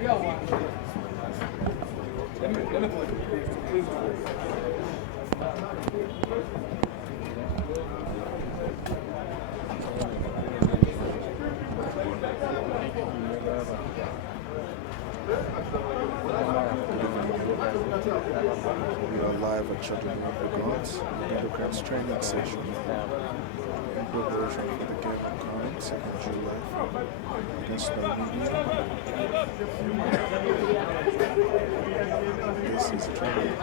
We are live at rugbycranes training session in preparation for the game upcoming 2nd July against Namibia. This is training,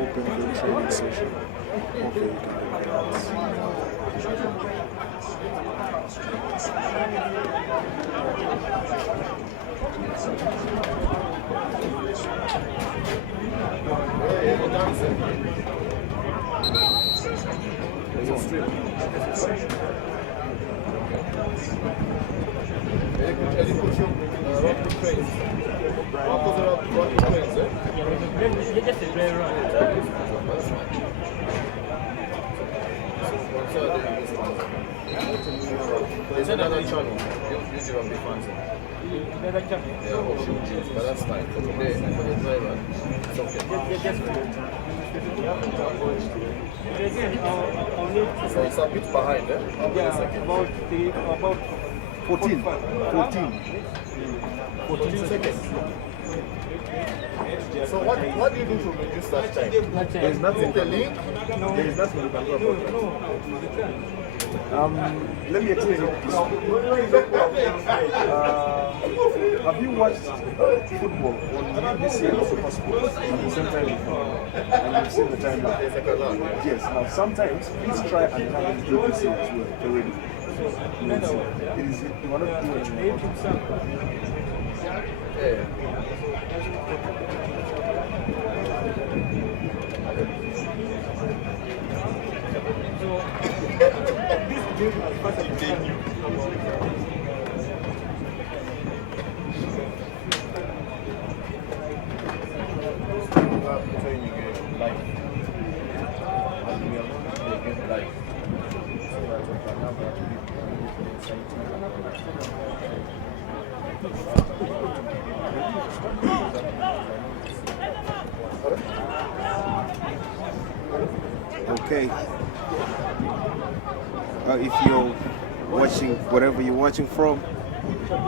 open field training session. Okay, you can look at There's another channel, use your rugby fans. Yeah, but that's fine. For today, for the driver, it's okay. So it's a bit behind, eh? Yeah, about 14 seconds. So what do you do to reduce that time? There is nothing. The link? There is nothing you can do about that. Let me explain it this way. Have you watched football on BBC and Super Sports at the same time before? And you've seen the time now? Yes. Now sometimes please try and turn on BBC as well. The radio. You will see. It is. You are not doing it. Yeah. Okay. If you're watching, wherever you're watching from,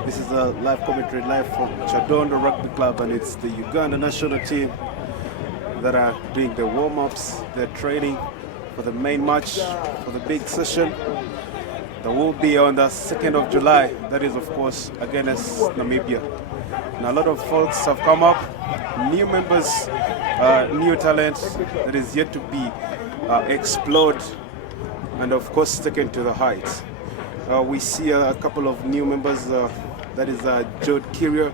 this is a live commentary live from Chadondo Rugby Club, and it's the Uganda national team that are doing the warm-ups. They're training for the main match, for the big session that will be on the 2nd of July. That is, of course, against Namibia. And a lot of folks have come up, new members, new talent that is yet to be explored and of course taken to the heights. We see a couple of new members, that is Jode Kiria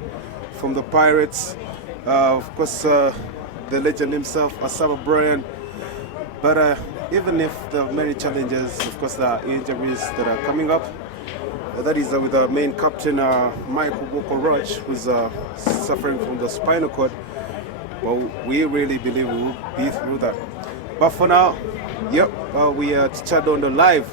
from the Pirates, of course the legend himself, Asaba Bryan. But even if the many challenges, of course there are injuries that are coming up, that is with the main captain Michael Boko-Roach, who's suffering from the spinal cord. Well, we really believe we will be through that. But for now, yep, we are Chadondo live,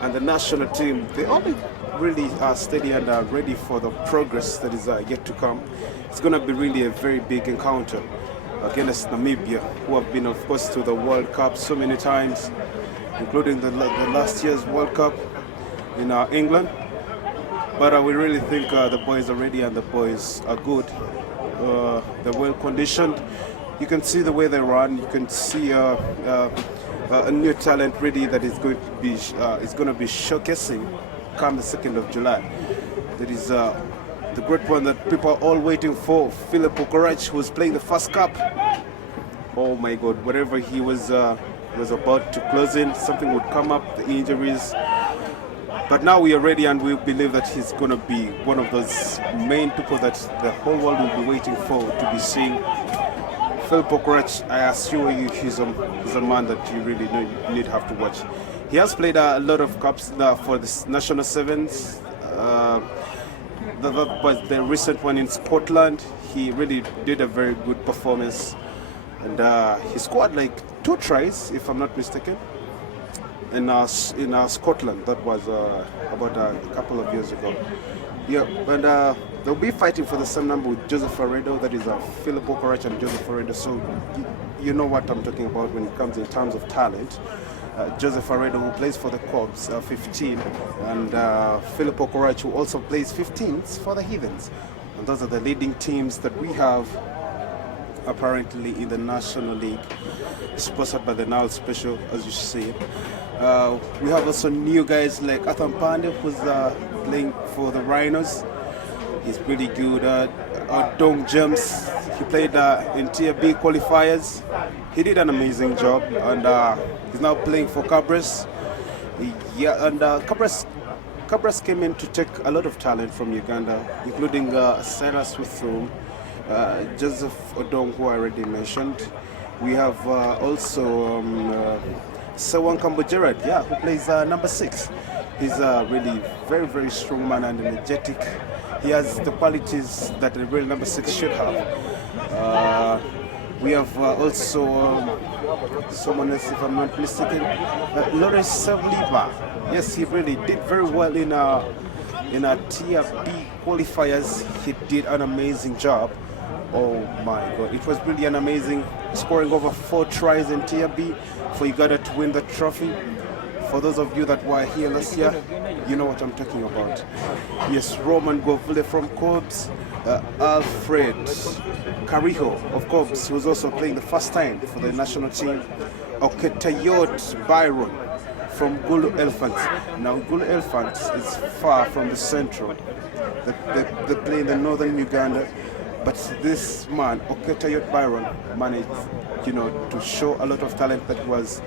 and the national team, they only really are steady and are ready for the progress that is yet to come. It's going to be really a very big encounter against Namibia, who have been, of course, to the World Cup so many times, including the last year's World Cup in England. But we really think the boys are ready and the boys are good. They're well conditioned. You can see the way they run. You can see a new talent ready that is going to be showcasing come the 2nd of July. That is the great one that people are all waiting for, Philip Okorach, who was playing the first cup. Oh my God! Whatever he was about to close in, something would come up, the injuries. But now we are ready, and we believe that he's going to be one of those main people that the whole world will be waiting for to be seeing. Phil Okorach, I assure you, he's a man that you really need have to watch. He has played a lot of cups for the national sevens. That was the recent one in Scotland. He really did a very good performance, and he scored like 2 tries, if I'm not mistaken, in Scotland. That was about a couple of years ago. Yeah, and they'll be fighting for the same number with Joseph Ferredo, that is Philip Okorach and Joseph Ferredo. So you know what I'm talking about when it comes in terms of talent. Joseph Ferredo, who plays for the Corps, 15, and Philip Okorach, who also plays 15s for the Heathens. And those are the leading teams that we have apparently in the National League, sponsored by the Nile Special, as you see. We have also new guys like Athan Pandey, who's playing for the Rhinos. He's pretty good. Dong James, he played in Tier B qualifiers. He did an amazing job, and he's now playing for Cabres. Yeah, and Cabres came in to take a lot of talent from Uganda, including Cyrus Withum, Joseph Odong, who I already mentioned. We have also Sewan Kambojared, yeah, who plays number 6. He's a really very, very strong man and energetic. He has the qualities that a real number 6 should have. We have also someone else, if I'm not mistaken, Lawrence Savliba. Yes, he really did very well in a Tier B qualifiers. He did an amazing job. Oh my God, it was really an amazing, scoring over 4 tries in Tier B for Uganda to win the trophy. For those of you that were here last year, you know what I'm talking about. Yes, Roman Govule from Corps, Alfred Carijo of Corps, who was also playing the first time for the national team, Oketayot Byron from Gulu Elephants. Now, Gulu Elephants is far from the central. They play in the northern Uganda. But this man, Oketayot Byron, managed, to show a lot of talent that was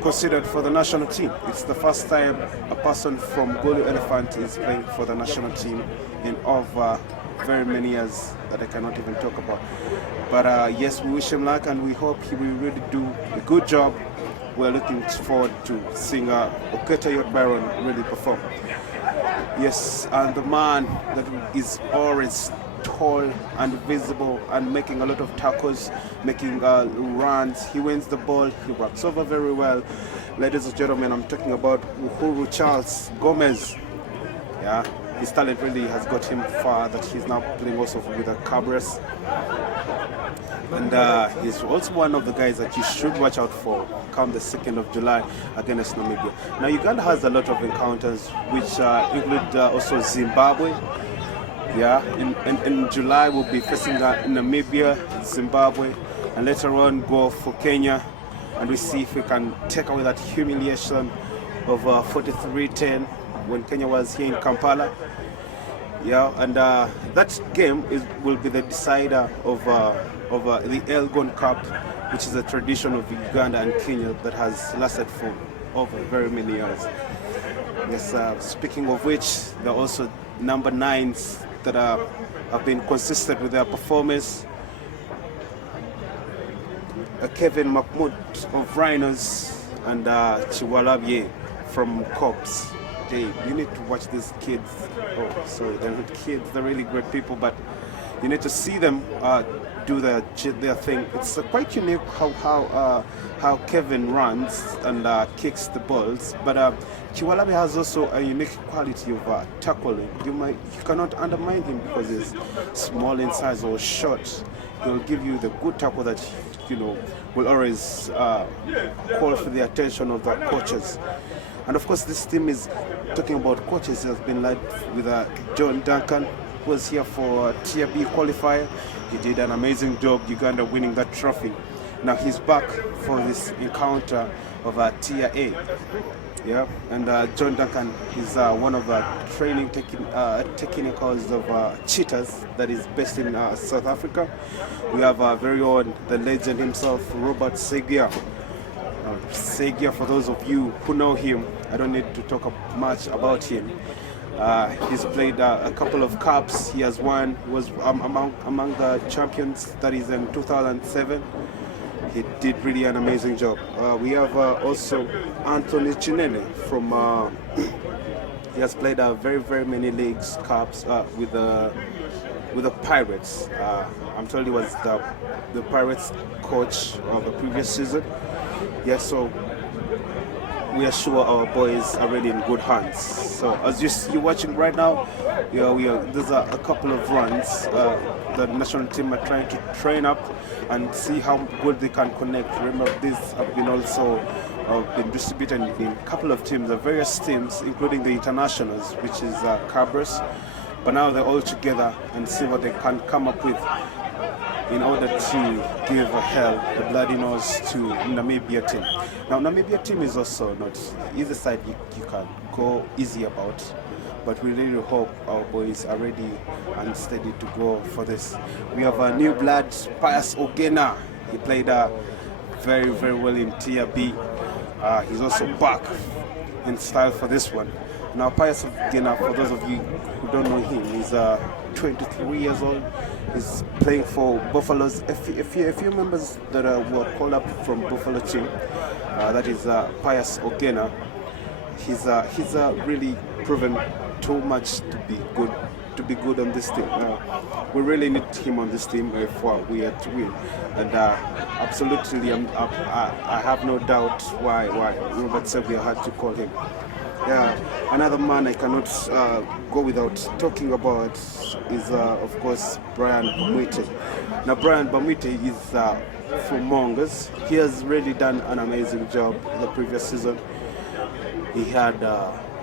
considered for the national team. It's the first time a person from Gulu Elephant is playing for the national team in over very many years that I cannot even talk about. But yes, we wish him luck and we hope he will really do a good job. We're looking forward to seeing Oketayot Byron really perform. Yes, and the man that is always tall and visible and making a lot of tackles, making runs. He wins the ball, he works over very well. Ladies and gentlemen, I'm talking about Uhuru Charles Gomez. Yeah, his talent really has got him far that he's now playing also with the Cabres. And he's also one of the guys that you should watch out for come the 2nd of July against Namibia. Now, Uganda has a lot of encounters which include also Zimbabwe. Yeah, in July we'll be facing Namibia, Zimbabwe, and later on go for Kenya, and we see if we can take away that humiliation of 43-10 when Kenya was here in Kampala. Yeah, and that game will be the decider of the Elgon Cup, which is a tradition of Uganda and Kenya that has lasted for over very many years. Yes, speaking of which, there are also number 9s that have been consistent with their performance. Kevin Mahmoud of Rhinos and Chiwalabye from Corps. Dave, you need to watch these kids. Oh, sorry, they're not kids, they're really great people, but you need to see them do their thing. It's quite unique how Kevin runs and kicks the balls, but Chiwalabi has also a unique quality of tackling. You cannot undermine him because he's small in size or short. He'll give you the good tackle that will always call for the attention of the coaches. And of course, this team is talking about coaches. It has been led with John Duncan, who was here for Tier B qualifier. He did an amazing job, Uganda winning that trophy. Now he's back for this encounter of Tier A. Yeah, and John Duncan is one of the training technicals of Cheetahs that is based in South Africa. We have very own, the legend himself, Robert Segia. Segia, for those of you who know him, I don't need to talk much about him. He's played a couple of cups. He has won, was among the champions, that is in 2007. He did really an amazing job. We have also Anthony Chinene from, he has played very, very many leagues, cups with the Pirates. I'm told he was the Pirates coach of the previous season. Yeah, so we are sure our boys are really in good hands. So as you're watching right now, there's a couple of runs the national team are trying to train up and see how good they can connect. Remember, these have been also been distributed in a couple of teams, various teams, including the internationals, which is Cabras. But now they're all together and see what they can come up with in order to give a hell, a bloody nose to Namibia team. Now, Namibia team is also not either side you can go easy about, but we really hope our boys are ready and steady to go for this. We have a new blood, Pius Ogena. He played very, very well in Tier B. He's also back in style for this one. Now, Pius Ogena, for those of you who don't know him, he's 23 years old. He's playing for Buffalo's. A few members that were called up from Buffalo team. That is Pius Ogena. He's really proven too much to be good on this team. We really need him on this team if we are to win. And absolutely, I have no doubt why Robert Sevier had to call him. Yeah, another man I cannot go without talking about is, of course, Brian Bamwite. Now, Brian Bamwite is from Mongols. He has really done an amazing job the previous season. He had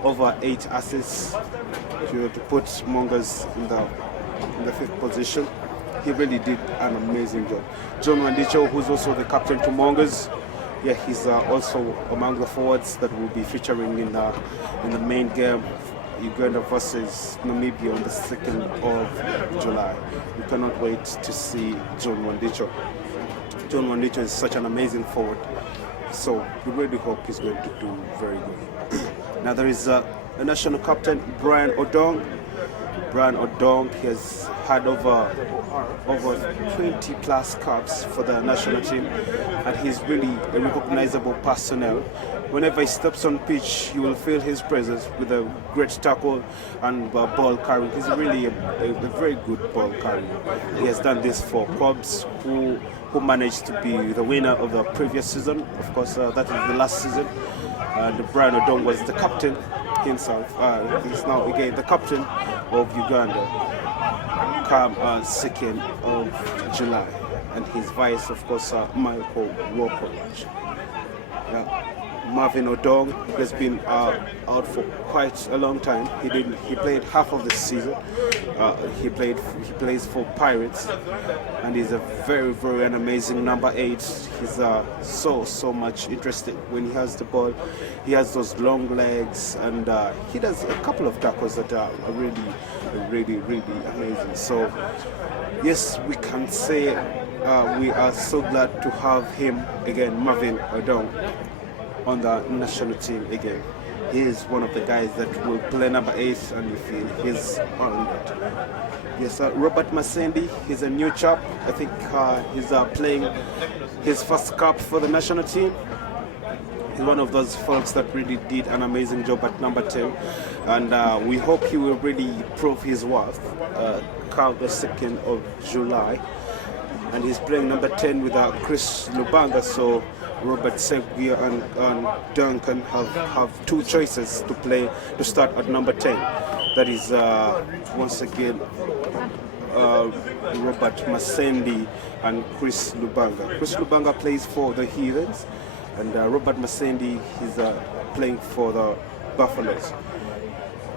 over 8 assists to put Mongols in the 5th position. He really did an amazing job. John Wandicho, who's also the captain to Mongols, yeah, he's also among the forwards that will be featuring in the main game, Uganda versus Namibia on the 2nd of July. We cannot wait to see John Wandicho. John Wandicho is such an amazing forward, so we really hope he's going to do very good. Now there is a national captain, Brian Odong. Brian Odong has had over 20 plus caps for the national team, and he's really a recognizable personnel. Whenever he steps on pitch, you will feel his presence with a great tackle and ball carrying. He's really a very good ball carrier. He has done this for clubs who managed to be the winner of the previous season. Of course, that is the last season. Brian Odong was the captain himself. He's now again the captain of Uganda come 2nd of July, and his vice, of course, Michael Walker. Marvin Odong has been out for quite a long time. He played half of the season. He plays for Pirates, and he's a very, very amazing number 8. He's so much interesting when he has the ball. He has those long legs, and he does a couple of tackles that are really amazing. So yes, we can say we are so glad to have him again, Marvin Odong, on the national team again. He is one of the guys that will play number 8, and we feel he's on that. Yes, Robert Masendi, he's a new chap. I think he's playing his first cap for the national team. He's one of those folks that really did an amazing job at number 10, and we hope he will really prove his worth come the 2nd of July. And he's playing number 10 with Chris Lubanga, so Robert Seguia and Duncan have 2 choices to start at number 10. That is once again Robert Masendi and Chris Lubanga. Chris Lubanga plays for the Heathens, and Robert Masendi is playing for the Buffaloes.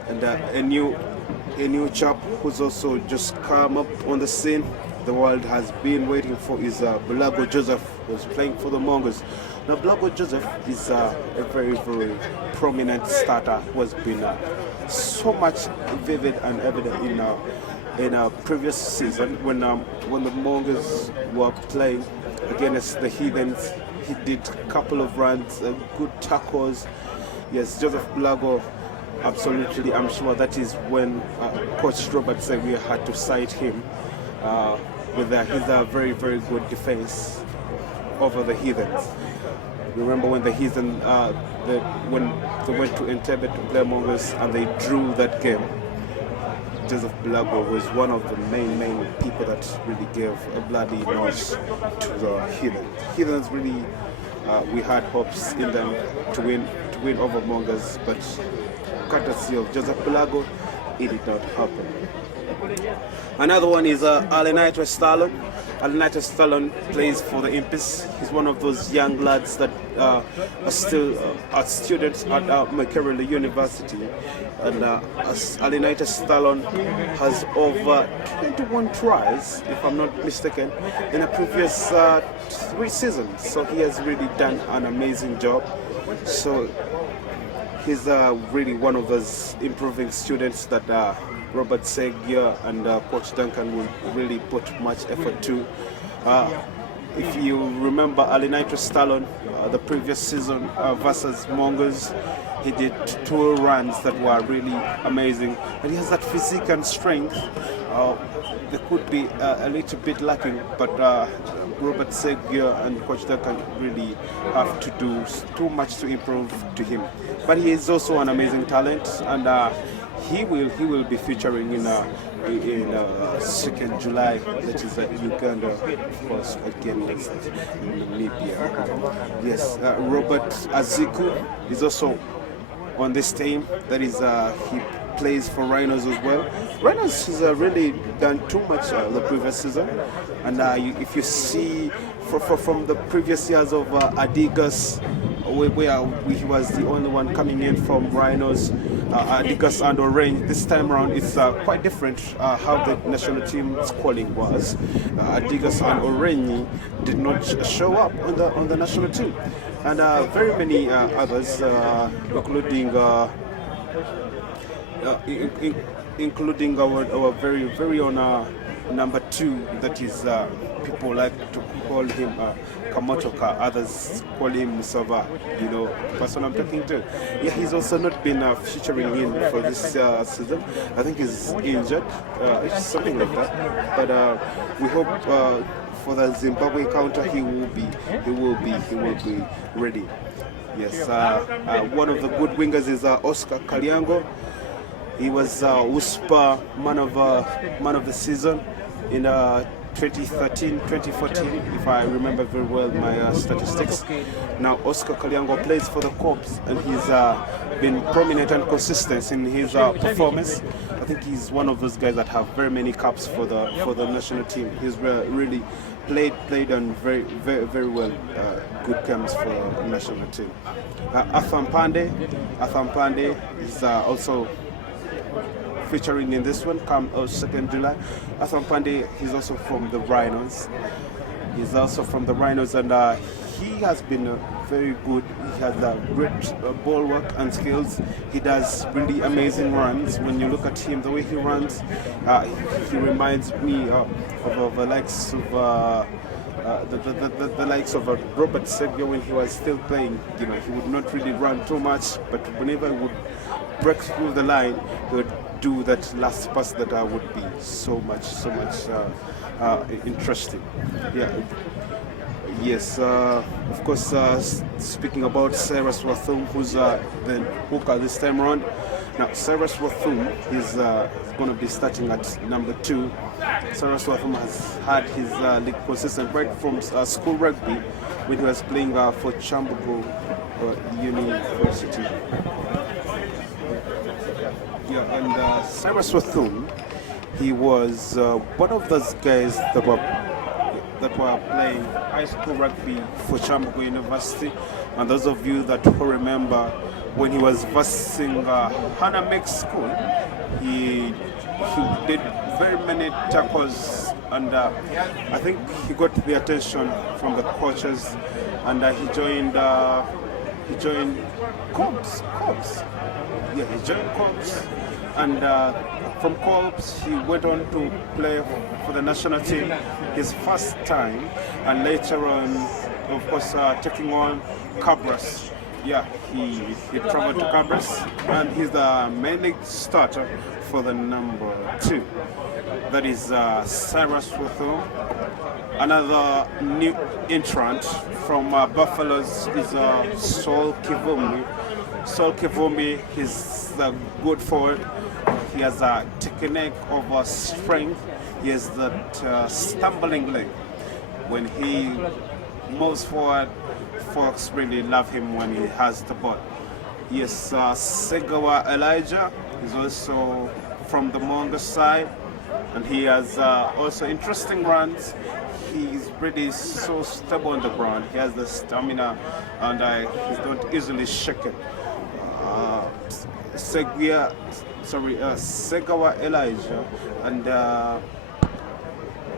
And a new chap who's also just come up on the scene, the world has been waiting for, is Bulago Joseph, who's playing for the Mongols. Now, Bulago Joseph is a very, very prominent starter who has been so much vivid and evident in a previous season when the Mongols were playing against the Heathens. He did a couple of runs, good tackles. Yes, Joseph Bulago, absolutely. I'm sure that is when Coach Robert Seguia had to cite him with his very, very good defense over the Heathens. Remember when the Heathen, when they went to Entebbe to play Mongols and they drew that game, Joseph Bulago was one of the main people that really gave a bloody nose to the Heathens. Heathens really, we had hopes in them to win win over Mongas, but courtesy of Joseph Pelago, it did not happen. Another one is Alenito Stallon. Alenito Stallon plays for the Impis. He's one of those young lads that are still students at Makerere University. And Alenito Stallon has over 21 tries, if I'm not mistaken, in the previous 3 seasons. So he has really done an amazing job. So he's really one of those improving students that Robert Segia and Coach Duncan will really put much effort to. If you remember Alenito Stallon, the previous season versus Mongols, he did 2 runs that were really amazing. And he has that physique and strength. They could be a little bit lacking, but Robert Segia and Coach Duncan really have to do too much to improve to him. But he is also an amazing talent, and he will be featuring in 2nd July, that is at Uganda, of course, against Namibia. Yes, Robert Aziku is also on this team. That is, he plays for Rhinos as well. Rhinos has really done too much the previous season, and if you see from the previous years of Adigas, where he was the only one coming in from Rhinos, Adigas and Orange. This time around, it's quite different how the national team's calling was. Adigas and Orange did not show up on the national team, and very many others, including our very own number 2, that is people like to call him Kamotoka, others call him Musava, you know, the person I'm talking to. Yeah, he's also not been featuring in for this season. I think he's injured, something like that. But we hope for the Zimbabwe counter he will be ready. Yes, one of the good wingers is Oscar Kalyango. He was USPA man of the season in 2013-2014, if I remember very well my statistics. Now Oscar Kalyango plays for the Corps, and he's been prominent and consistent in his performance. I think he's one of those guys that have very many caps for the national team. He's really played on very well good games for the national team. Atham Pande is also featuring in this one, come 2nd July. Atham Pande, he's also from the Rhinos. And he has been very good. He has great ball work and skills. He does really amazing runs. When you look at him, the way he runs, he reminds me of the likes of the likes of Robert Segia when he was still playing. You know, he would not really run too much, but whenever he would break through the line, he would do that last pass that would be so much interesting. Yeah. Yes, of course, speaking about Cyrus Wathum, who's the hooker this time around. Now, Cyrus Wathum is going to be starting at number 2. Cyrus Wathum has had his league consistent right from school rugby when he was playing for Chambuko University. Yeah, and Cyrus Wathum, he was one of those guys that were playing high school rugby for Chambuko University. And those of you that who remember when he was versing Hannah Meek School, he did very many tackles, and I think he got the attention from the coaches, and he joined Corps. Yeah, he joined Corps, and from Corps he went on to play for the national team his first time, and later on, of course, taking on Cabras. Yeah, he traveled to Cabras, and he's the main starter for the number 2. That is Cyrus Wathum. Another new entrant from Buffaloes is Saul Kivumbi. Saul Kivumbi is a good forward. He has a technique of strength. He has that stumbling leg. When he moves forward, folks really love him when he has the ball. Yes, Segawa Elijah is also from the Mongo side, and he has also interesting runs. He's really so stable on the ground. He has the stamina, and he's not easily shaken. Uh, Segawa Elijah and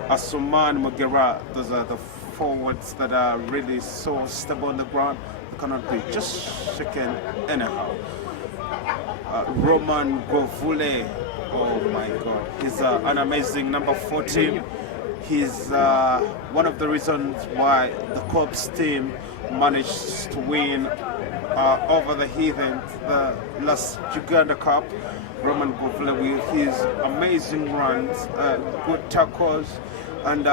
Asuman Mogera, those are the forwards that are really so stable on the ground. They cannot be just shaken anyhow. Roman Govule, oh my God, he's an amazing number 14. He's one of the reasons why the Corps team managed to win over the Heathen, the last Uganda Cup. Roman Govule with his amazing runs, good tackles, and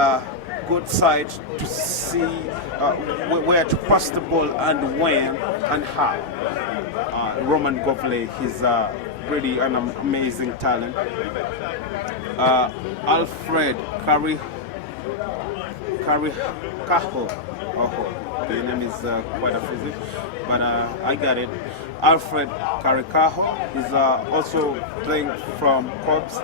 good sight to see where to pass the ball and when and how. Roman Govule, he's really an amazing talent. Alfred Karikaho. Oh, the name is quite a physic, but I got it. Alfred Karikaho is also playing from Corps.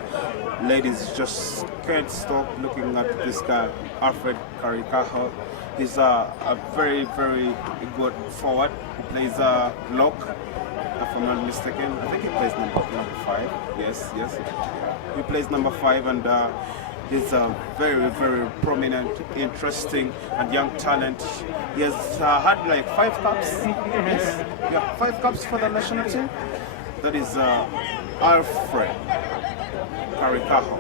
Ladies just can't stop looking at this guy, Alfred Karikaho. He's a very, very good forward. He plays lock, if I'm not mistaken. I think he plays number 5. Yes. He plays number 5, and he's a very, very prominent, interesting, and young talent. He has had like 5 cups. Yes, yeah, 5 cups for the national team. That is Alfred Karikaho.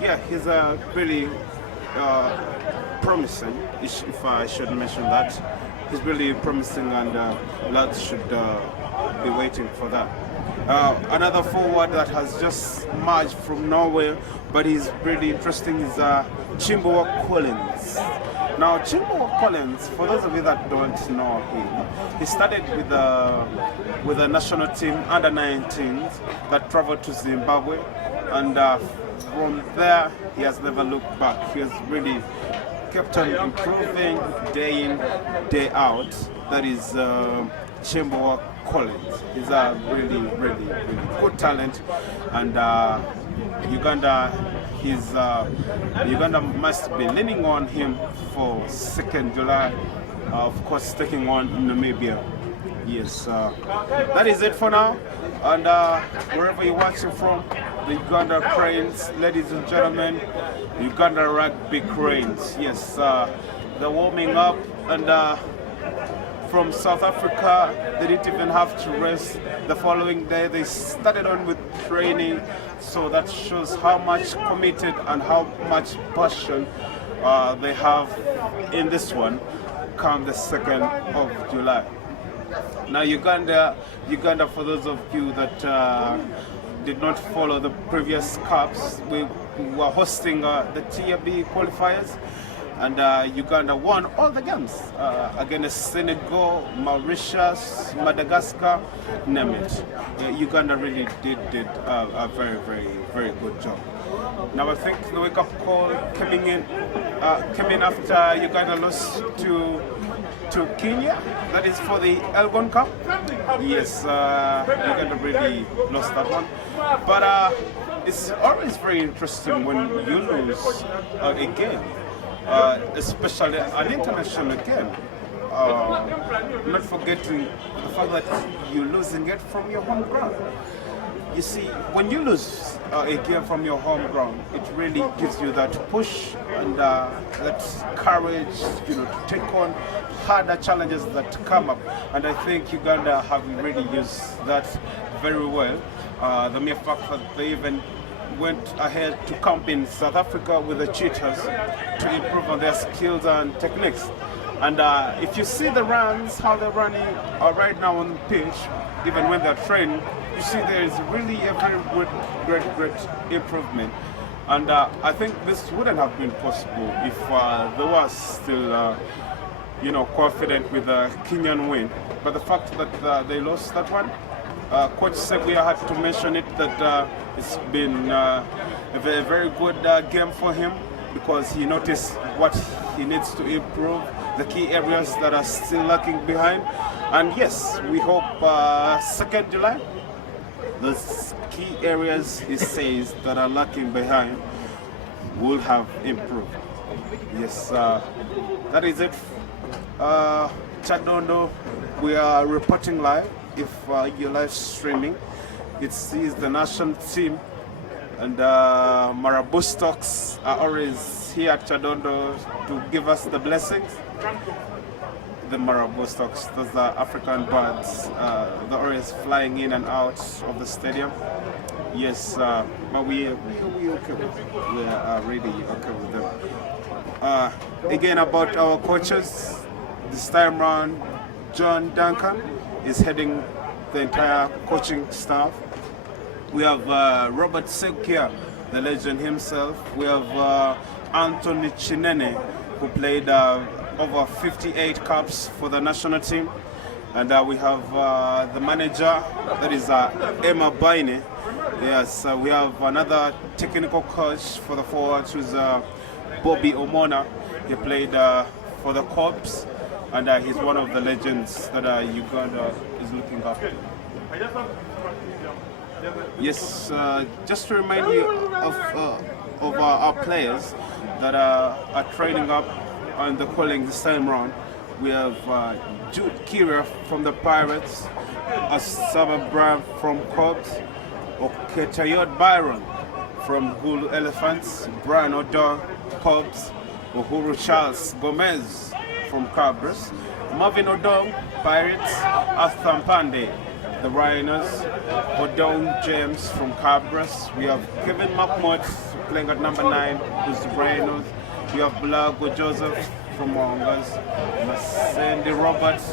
Yeah, he's really promising, if I should mention that. He's really promising, and lads should be waiting for that. Another forward that has just merged from Norway, but he's really interesting, is Chimbo Collins. Now, Chimbo Collins, for those of you that don't know him, he started with the national team under 19s that traveled to Zimbabwe, and from there he has never looked back. He has really kept on improving day in, day out. That is Chimbo Collins. He's a really, really, really good talent, and Uganda must be leaning on him for 2nd July, of course, taking on Namibia. Yes, that is it for now. And wherever you're watching from, the Uganda Cranes, ladies and gentlemen, Uganda Rugby Cranes. Yes, they're warming up, and from South Africa, they didn't even have to rest. The following day, they started on with training, so that shows how much committed and how much passion they have in this one come the 2nd of July. Now, Uganda, for those of you that did not follow the previous cups, we were hosting the Tier B qualifiers, and Uganda won all the games against Senegal, Mauritius, Madagascar, name it. Uganda really did a very, very, very good job. Now, I think the wake-up call came in after Uganda lost to Kenya. That is for the Elgon Cup. Yes, Uganda really lost that one. But it's always very interesting when you lose a game, especially an international game. Not forgetting the fact that you're losing it from your home ground. You see, when you lose a game from your home ground, it really gives you that push and that courage, to take on harder challenges that come up. And I think Uganda have really used that very well. The mere fact that they even went ahead to camp in South Africa with the Cheetahs to improve on their skills and techniques. And if you see the runs, how they're running right now on the pitch, even when they're training, you see there is really a very great improvement. And I think this wouldn't have been possible if they were still, confident with the Kenyan win. But the fact that they lost that one, Coach Seguya had to mention it, that it's been a very good game for him, because he noticed what he needs to improve, the key areas that are still lacking behind. And yes, we hope 2nd July, those key areas it says that are lacking behind will have improved. Yes, that is it. Chadondo, we are reporting live. If you're live streaming, it sees the national team, and Marabou stocks are always here at Chadondo to give us the blessings. The Marabou stocks, those are African birds, they're always flying in and out of the stadium. Yes, but we okay with them. We are really okay with them. Again, about our coaches, this time round, John Duncan is heading the entire coaching staff. We have Robert Sekia, the legend himself. We have Anthony Chinene, who played over 58 caps for the national team. And we have the manager, that is Emma Baine. Yes, we have another technical coach for the forwards, who's Bobby Omona. He played for the Corps, and he's one of the legends that Uganda is looking up to. Yes, just to remind you of our players that are training up on the calling this time round. We have Jude Kira from the Pirates, Asaba Brown from Corps, Oketayot Byron from Hulu Elephants, Brian Odor, Corps, Uhuru Charles Gomez from Cabras, Marvin Odong, Pirates, Arthur Pande, the Rhinos, Odong James from Cabras. We have Kevin McMott playing at number 9, who's the Rhinos. We have Bulago Joseph from Mongas, Sandy Roberts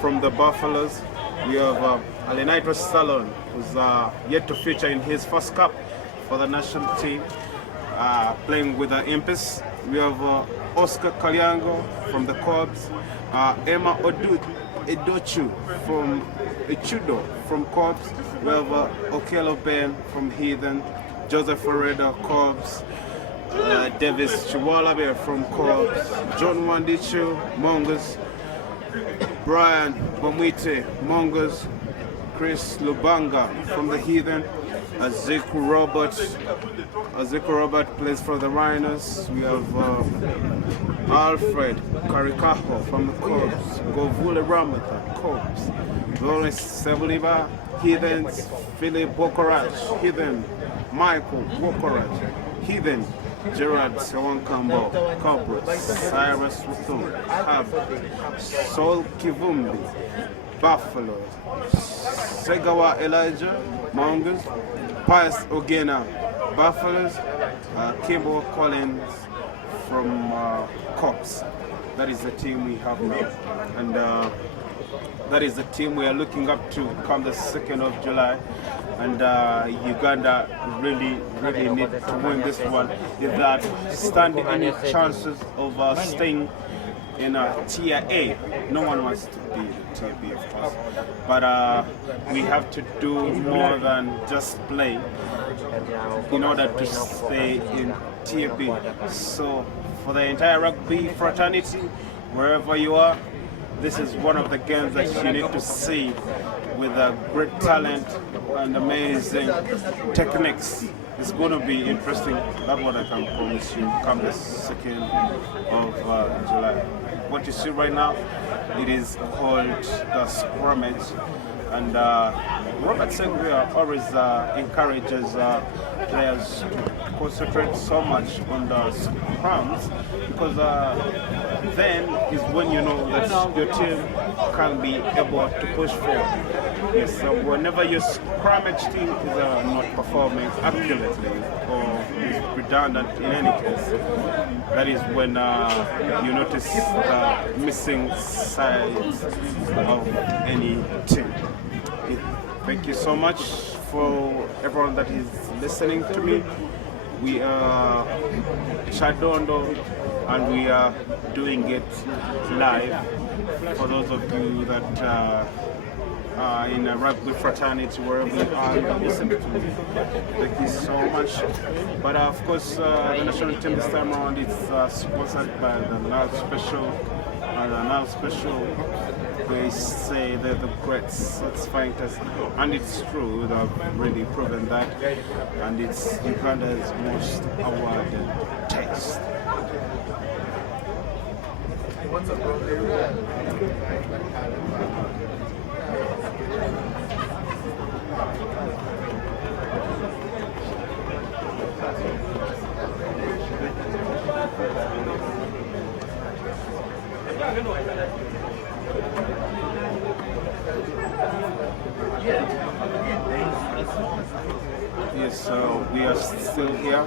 from the Buffaloes. We have Alenito Stallone, who's yet to feature in his first cup for the national team, playing with the Impis. We have Oscar Kalyango from the Corps, Emma Edochu from Echudo from Corps. We have Okello Ben from Heathen, Joseph Ferreira, Corps, Davis Chiwalabe from Corps, John Wandichu, Mongas, Brian Bomwite, Mongas, Chris Lubanga from the Heathen, Azeku Robert plays for the Rhinos. We have Alfred Karikaho from the Corps, Govule Ramata, Corps, Lawrence Sebuliba, Heathens, Philip Bokorach, Heathen, Michael Bokorach, Heathen, Gerard Sewankambo, Corporate, Cyrus Wuthun, Hab, Sol Kivumbi, Buffalo, Segawa Elijah, Mongoose, Pius Ogena, Buffaloes, Kimbo Collins from Cops. That is the team we have now. And that is the team we are looking up to come the 2nd of July. And Uganda really need to win this one if that standing any chances of staying in Tier A. No one wants to be in Tier B, of course. But we have to do more than just play in order to stay in Tier B. So for the entire rugby fraternity, wherever you are, this is one of the games that you need to see with great talent and amazing techniques. It's going to be interesting. That's what I can promise you come the 2nd of July. What you see right now, it is called the scrimmage. And Robert Senguia always encourages players to concentrate so much on the scrums, because then is when you know that your team can be able to push forward. Yes, so whenever your scrimmage team is not performing accurately or is redundant in any case, that is when you notice the missing sides of any team. Thank you so much for everyone that is listening to me. We are Chadondo and we are doing it live. For those of you that are in a rugby fraternity, wherever you are, listen to me. Thank you so much. But of course, the national team this time around is sponsored by the Now Special they say they're the great sports fighters, and it's true. They've really proven that, and it's Uganda's most awarded test. What's up, bro? Yes, so we are still here,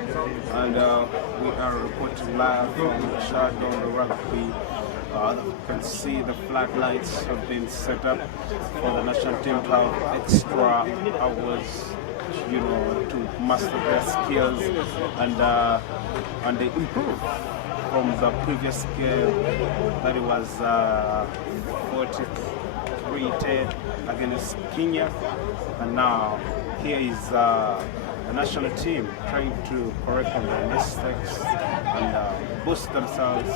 and we are reporting live from Chardon the Rugby. You can see the flag lights have been set up for the national team to have extra hours, you know, to master their skills and they improve from the previous game that it was 43-10 against Kenya, and now here is the national team trying to correct on their mistakes and boost themselves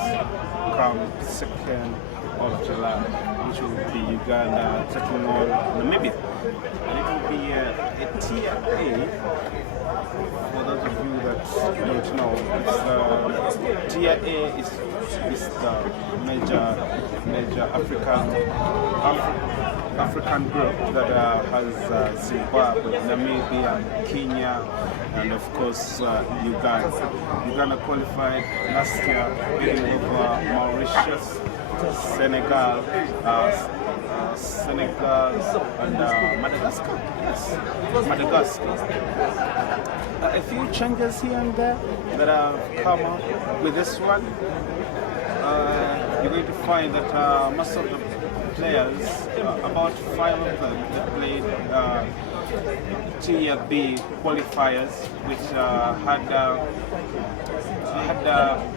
come 2nd of July, which will be Uganda taking on Namibia. And it will be a tier A. For those of you that don't know, it's, tier A is the major African group that has Zimbabwe, Namibia, Kenya, and of course Uganda. Uganda qualified last year, beating over Mauritius, Senegal, and Madagascar. Yes, Madagascar. A few changes here and there that have come up with this one. You're going to find that most of the players, about 5 of them, they played Tier B qualifiers, which had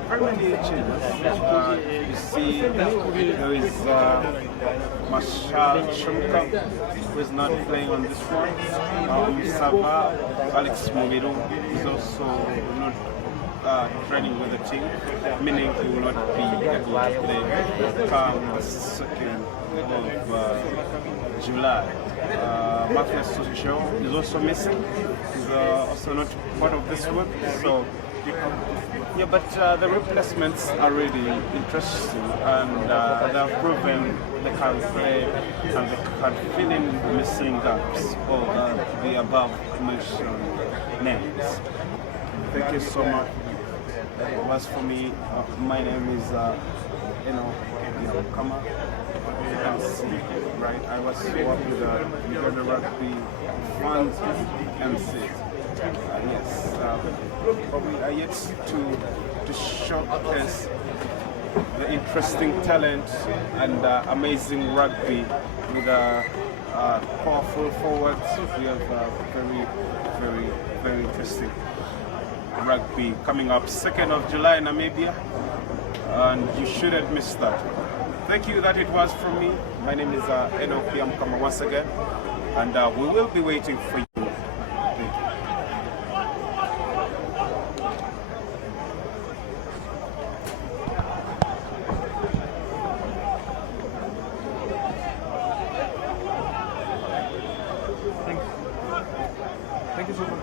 very many changes. You see, there is Marshall Shumka, who is not playing on this one. Sava, Alex Mubiru is also not training with the team, meaning he will not be able to play come the 2nd of July. Matthew Susho is also missing. He's also not part of this one. So yeah, but the replacements are really interesting, and they have proven they can play and they can fill in the missing gaps of the above mentioned names. Thank you so much. As for me, my name is Kama. You can see, right? I was working with the Uganda Rugby Fund MC. Yes, we are yet to showcase the interesting talent and amazing rugby with powerful forwards. We have very interesting rugby coming up 2nd of July in Namibia, and you shouldn't miss that. Thank you. That it was from me. My name is Enoch Yamkama once again, and we will be waiting for you. Thank you so much.